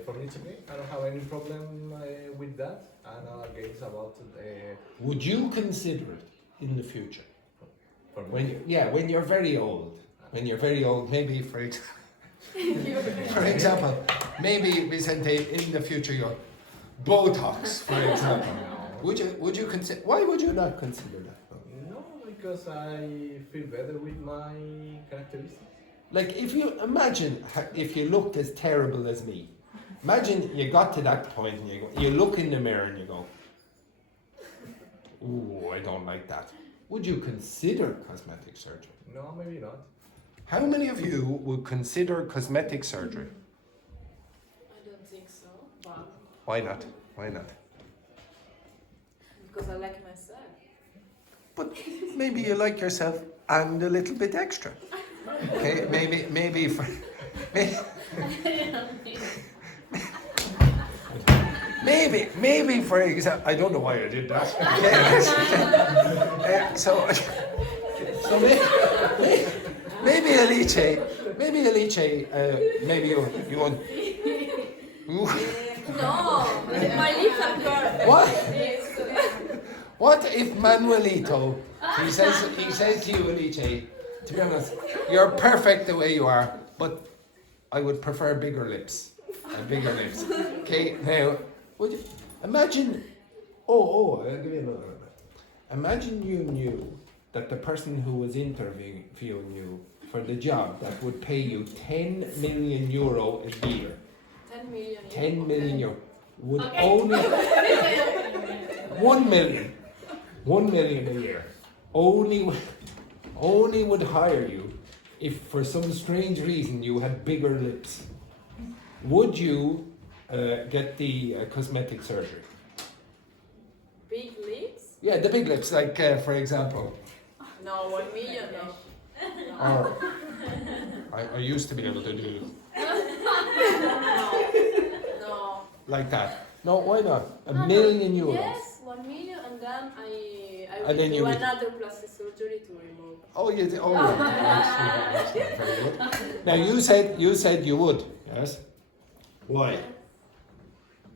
for me it's okay. I don't have any problem with that. I'm not against about it. Would you consider it in the future? For me. When you're very old. When you're very old, maybe for example, maybe Vicente, in the future you're Botox, for example. Would you consider? Why would you not consider that? No, because I feel better with my characteristics. Like if you imagine if you looked as terrible as me. Imagine you got to that point and you look in the mirror and you go, "Ooh, I don't like that." Would you consider cosmetic surgery? No, maybe not. How many of you would consider cosmetic surgery? I don't think so, but Why not? Why not? because I like myself. But maybe you like yourself and a little bit extra. Okay, maybe for maybe for example, I don't know why I did that. Okay. So maybe Alice, maybe you want. No, my lips are perfect. What? What if Manuelito, he says to you, Alice, to be honest, you're perfect the way you are, but I would prefer bigger lips. Bigger lips. Okay, now, would you imagine, I'll give you another one. Imagine you knew that the person who was interviewing you for the job that would pay you 10 million euro a year. 10 million. 10 million euro would only 1 million. 1 million a year. Only would hire you if for some strange reason you had bigger lips. Would you get the cosmetic surgery? Big lips? Yeah, the big lips, like for example. No, 1 million, no. Or I used to be able to do No. like that. No, why not? A million euros. Yes, 1 million, and then I will And then do you would- another plastic surgery to remove. Oh, you did. Oh, that's not very good. Now you said you would. Yes. Why?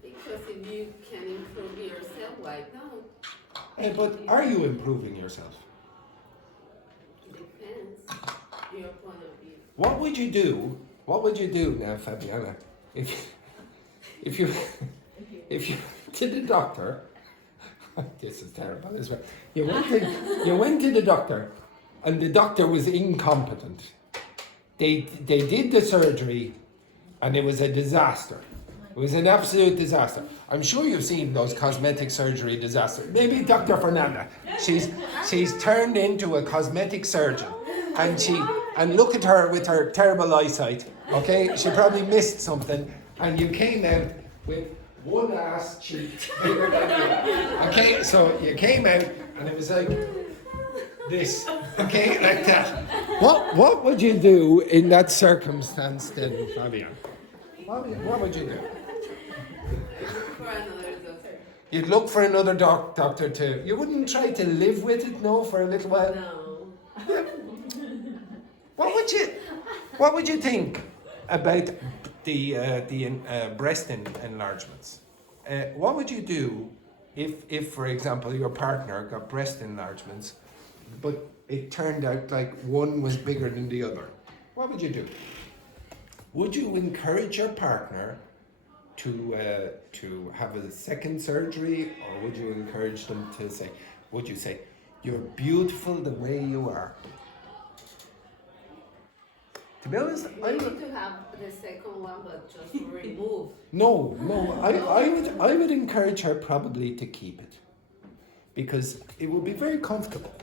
Because if you can improve yourself, why not? But are you improving yourself? Depends your point of view. What would you do? What would you do now, Fabiana, if you to the doctor? This is terrible as well. You went to the doctor, and the doctor was incompetent. They did the surgery, and it was a disaster. It was an absolute disaster. I'm sure you've seen those cosmetic surgery disasters. Maybe Dr. Fernanda. She's turned into a cosmetic surgeon, and look at her with her terrible eyesight. Okay, she probably missed something, and you came out with one ass cheek bigger than you. Okay, so you came out, and it was like this. Okay, like that. What would you do in that circumstance then, Fabian? What would you do? For another doctor. You'd look for another doctor to. You wouldn't try to live with it, no, for a little while. No. What would you think about the breast enlargements? What would you do if, for example, your partner got breast enlargements, but it turned out like one was bigger than the other. What would you do? Would you encourage your partner to have a second surgery, or would you encourage them to say, would you say, you're beautiful the way you are? To be honest, I We would, need to have the second one, but just remove. no, I would encourage her probably to keep it, because it would be very comfortable.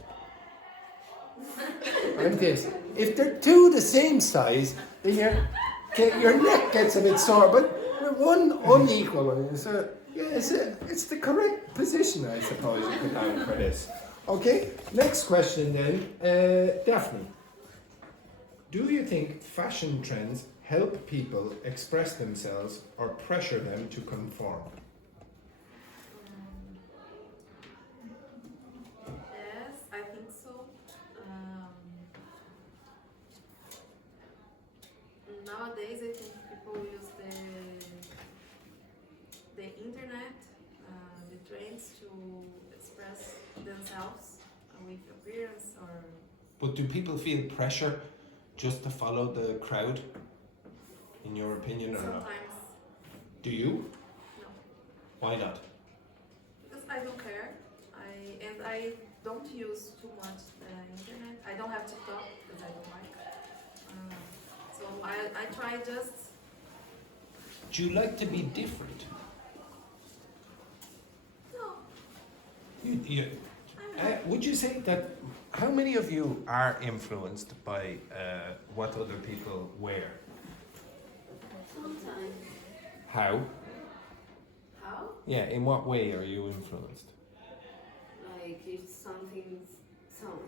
And this, if they're two the same size, then your neck gets a bit sore, but with one unequal one, so yeah, it's the correct position, I suppose you could have for this. Okay, next question then, Daphne. Do you think fashion trends help people express themselves or pressure them to conform? Yes, I think so. Nowadays, I think people use the internet, the trends to express themselves with appearance or. But do people feel pressure just to follow the crowd, in your opinion, or not? Sometimes, Do you? no, Why not? because I don't care. I don't use too much the internet. I don't have TikTok because I don't like. So I try just. Do you like to be different? No, Would you say that, how many of you are influenced by what other people wear? Sometimes. How? How? Yeah, in what way are you influenced? Like if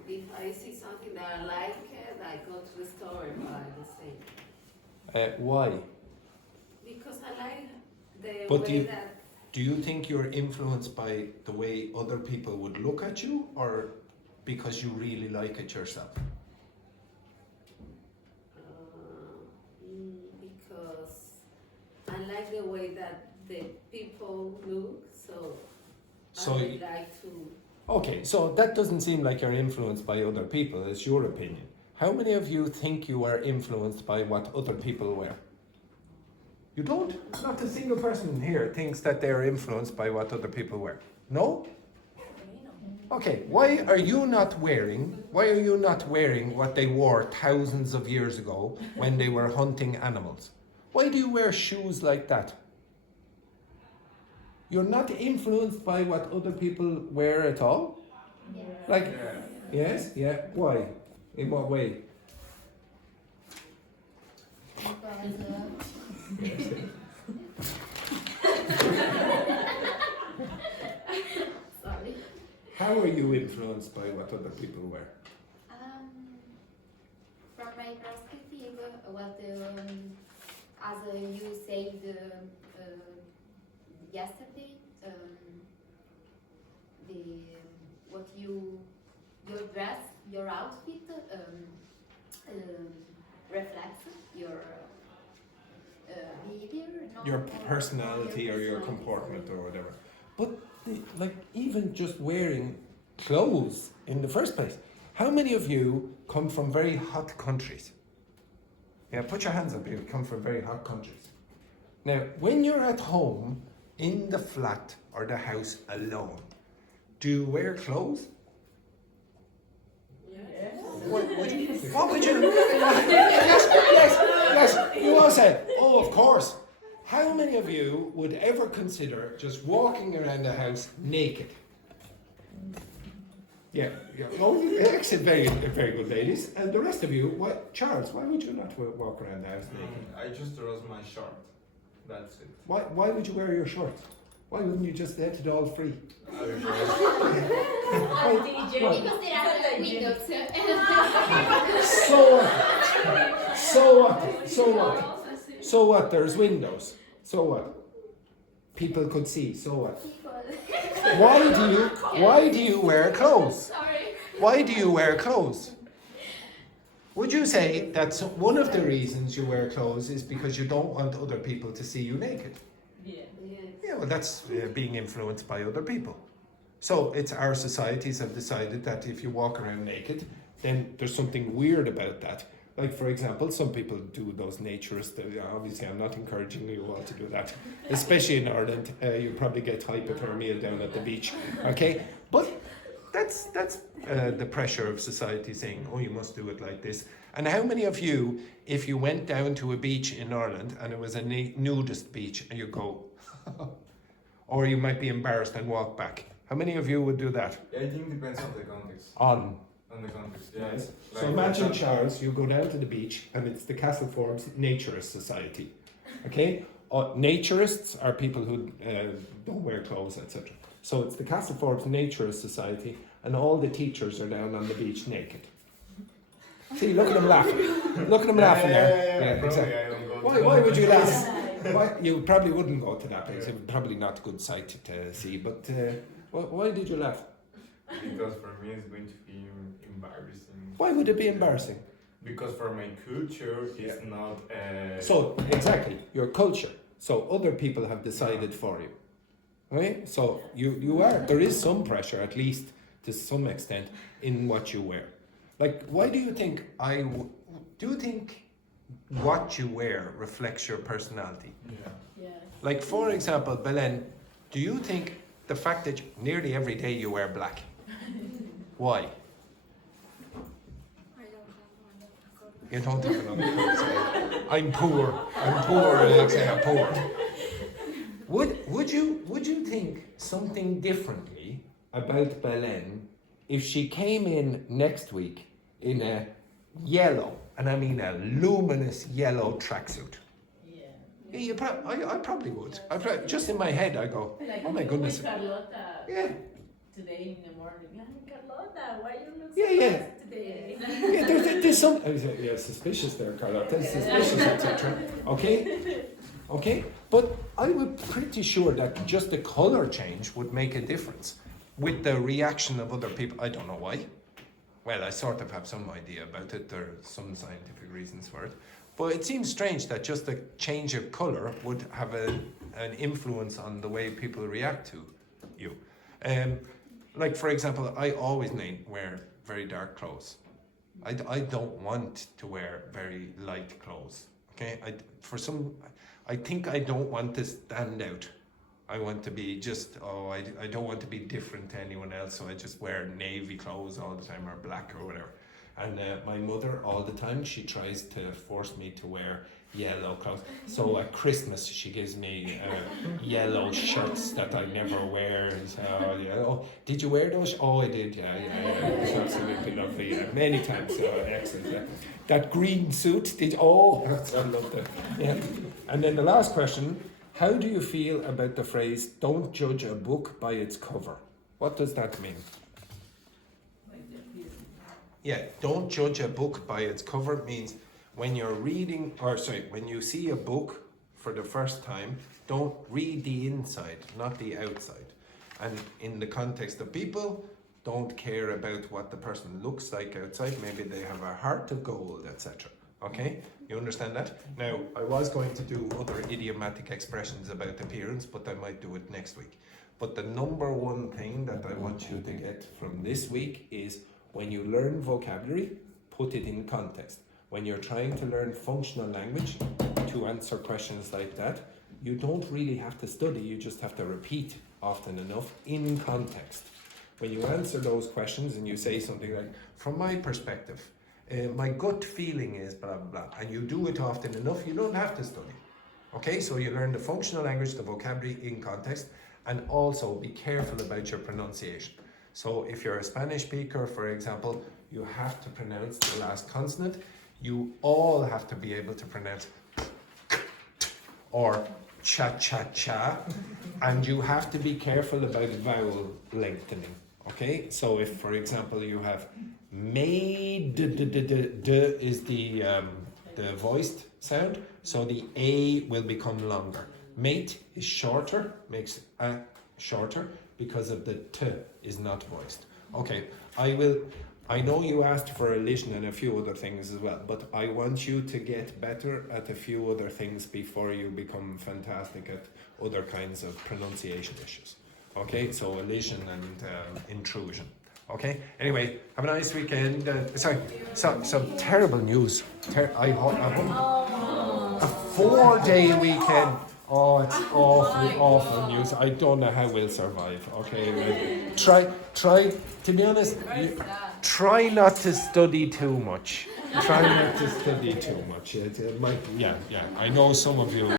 if I see something that I like, I go to the store and buy the same. Why? Because I like the But way that. Do you think you're influenced by the way other people would look at you, or because you really like it yourself? Because I like the way that the people look, so So I would like to. Okay, so that doesn't seem like you're influenced by other people, it's your opinion. How many of you think you are influenced by what other people wear? You don't? Not a single person in here thinks that they're influenced by what other people wear. No? Okay, why are you not wearing what they wore thousands of years ago when they were hunting animals? Why do you wear shoes like that? You're not influenced by what other people wear at all? Yeah. Like, yes, yeah, why? In what way? Sorry. How are you influenced by what other people wear? From my perspective, what as you said yesterday, your dress, your outfit reflects your behavior, no? Your personality or your comportment or whatever. But like even just wearing clothes in the first place. How many of you come from very hot countries? Yeah, put your hands up if you come from very hot countries. Now, when you're at home in the flat or the house alone, do you wear clothes? What would you? Yes. You all said, oh, of course. How many of you would ever consider just walking around the house naked? Yeah. Oh, excellent, very good, ladies. And the rest of you, Charles, why would you not walk around the house naked? I just dress my shirt. That's it. Why would you wear your shorts? Why wouldn't you just let it all free? Because there are windows. So what? There's windows. So what? People could see. So what? Why do you wear clothes? Why do you wear clothes? Would you say that one of the reasons you wear clothes is because you don't want other people to see you naked? Yes. Yeah, well, that's being influenced by other people. So it's our societies have decided that if you walk around naked, then there's something weird about that. Like, for example, some people do those naturist. Obviously, I'm not encouraging you all to do that, especially in Ireland. You probably get hypothermia down at the beach. Okay, but that's the pressure of society saying, "Oh, you must do it like this." And how many of you, if you went down to a beach in Ireland and it was a nudist beach, and you go, or you might be embarrassed and walk back? How many of you would do that? Yeah, I think it depends on the context. On The context, yeah. Yes. Like, So imagine, Charles, you go down to the beach and it's the Castle Forbes Naturist Society. Okay? Naturists are people who don't wear clothes, etc. So it's the Castle Forbes Naturist Society, and all the teachers are down on the beach naked. See, look at them laughing. Look at them laughing there. Yeah, exactly. I don't go Why would you laugh? Why, you probably wouldn't go to that place. It's probably not a good sight to see. But why did you laugh? Because for me it's going to be embarrassing. Why would it be embarrassing? Because for my culture it's not. So exactly, your culture. So other people have decided for you. Right? So you are. There is some pressure, at least to some extent, in what you wear. Like, why do you think do you think what you wear reflects your personality? Yeah. Like, for example, Belen, do you think the fact that nearly every day you wear black? Why? You don't have another colour. Sorry. I'm poor. I'm poor, Alexei, I'm poor. Would you think something differently about Belen if she came in next week in a yellow, and I mean a luminous yellow tracksuit? Yeah, I probably would. Just in my head, I go, Like, oh my goodness. Carlota Yeah. today in the morning. Like, Carlota, why you look so Yeah. nice today? Yeah, there's some. I said, yeah, suspicious there, Carlotta. Suspicious, etc. Okay. But I was pretty sure that just the color change would make a difference with the reaction of other people. I don't know why. Well, I sort of have some idea about it. There are some scientific reasons for it. But it seems strange that just a change of color would have an influence on the way people react to you. Like, for example, I always wear very dark clothes. I don't want to wear very light clothes. Okay, I think I don't want to stand out. I want to be I don't want to be different to anyone else, so I just wear navy clothes all the time, or black or whatever. And my mother, all the time, she tries to force me to wear yellow clothes. So at Christmas, she gives me yellow shirts that I never wear. And so, oh, did you wear those? Oh, I did, yeah. It's absolutely lovely. Many times, excellent. Yeah. That green suit, I love that. Yeah. And then the last question, how do you feel about the phrase, don't judge a book by its cover? What does that mean? Yeah, don't judge a book by its cover means when you're when you see a book for the first time, don't read the inside, not the outside. And in the context of people, don't care about what the person looks like outside. Maybe they have a heart of gold, etc. Okay? You understand that? Now, I was going to do other idiomatic expressions about appearance, but I might do it next week. But the number one thing that I want you to get from this week is when you learn vocabulary, put it in context. When you're trying to learn functional language to answer questions like that, you don't really have to study, you just have to repeat often enough in context. When you answer those questions and you say something like, from my perspective, my gut feeling is blah, blah, blah, and you do it often enough, you don't have to study. Okay, so you learn the functional language, the vocabulary in context, and also be careful about your pronunciation. So if you're a Spanish speaker, for example, you have to pronounce the last consonant. You all have to be able to pronounce or cha-cha-cha, and you have to be careful about vowel lengthening. Okay, so if, for example, you have made, is the voiced sound, so the A will become longer. Mate is shorter, makes a shorter, because of the T is not voiced. Okay, I know you asked for elision and a few other things as well, but I want you to get better at a few other things before you become fantastic at other kinds of pronunciation issues. Okay, so elision and intrusion. Okay. Anyway, have a nice weekend. Sorry, some terrible news. I hope a 4-day weekend. Oh, it's awful news. I don't know how we'll survive. Okay, try. To be honest, try not to study too much. Try not to study too much. It might. Yeah. I know some of you.